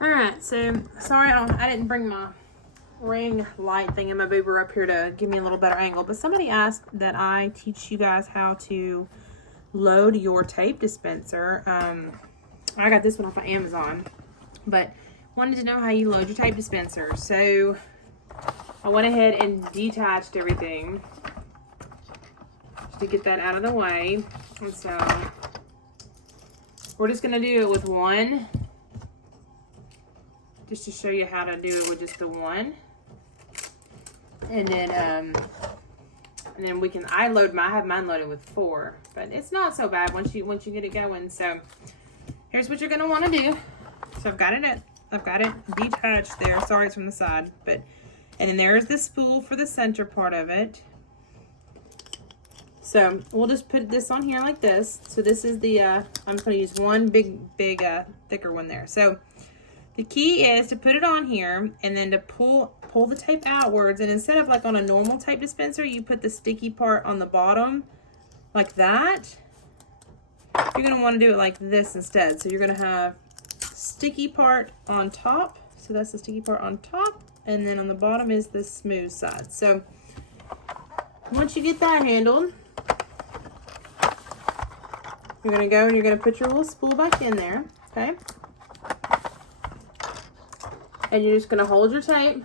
All right, so sorry I didn't bring my ring light thing and my boober up here to give me a little better angle, but somebody asked that I teach you guys how to load your tape dispenser. I got this one off of Amazon, but wanted to know how you load your tape dispenser. So I went ahead and detached everything just to get that out of the way. And so we're just gonna do it with one, just to show you how to do it with just the one. And then we can, I have mine loaded with 4, but it's not so bad once you get it going. So here's what you're gonna want to do. So I've got it detached there. Sorry, it's from the side, but, and then there's the spool for the center part of it. So we'll just put this on here like this. So this is the, I'm just gonna use one big, thicker one there. So the key is to put it on here and then to pull the tape outwards, and instead of like on a normal tape dispenser, you put the sticky part on the bottom like that. You're gonna want to do it like this instead. So you're gonna have sticky part on top. So that's the sticky part on top, and then on the bottom is the smooth side. So once you get that handled, you're gonna go and you're gonna put your little spool back in there, okay? And you're just gonna hold your tape.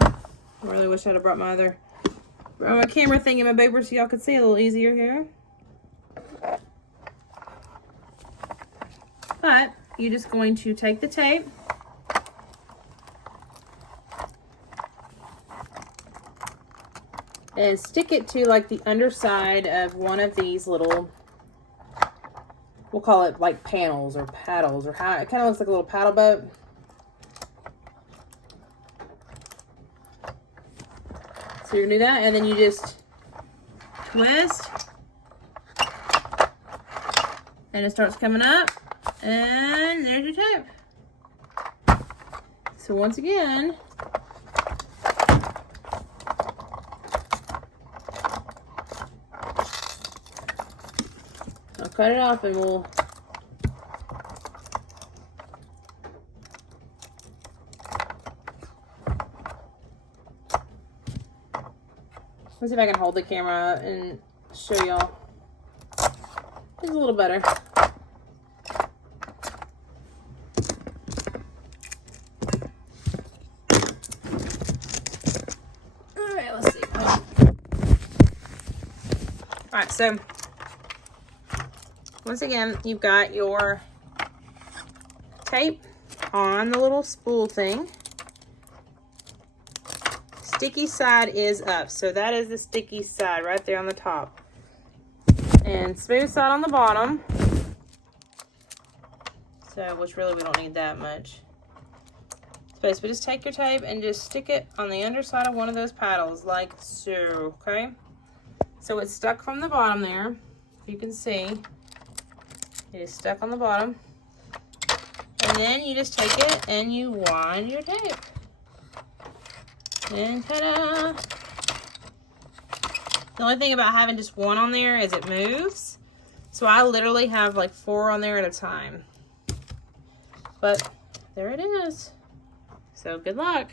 I really wish I'd have brought my camera thing in my paper so y'all could see a little easier here. But you're just going to take the tape and stick it to like the underside of one of these little, we'll call it like panels or paddles, or how it kind of looks like a little paddle boat. So you're gonna do that, and then you just twist, and it starts coming up, and there's your tape. So once again, I'll cut it off and we'll let's see if I can hold the camera and show y'all. It's a little better. All right, let's see. All right, so once again, you've got your tape on the little spool thing. Sticky side is up, so that is the sticky side right there on the top, and smooth side on the bottom. So, which really we don't need that much space, but just take your tape and just stick it on the underside of one of those paddles like so. Okay, so it's stuck from the bottom there. If you can see, it is stuck on the bottom, and then you just take it and you wind your tape. And ta-da! The only thing about having just one on there is it moves. So I literally have like 4 on there at a time. But there it is. So good luck.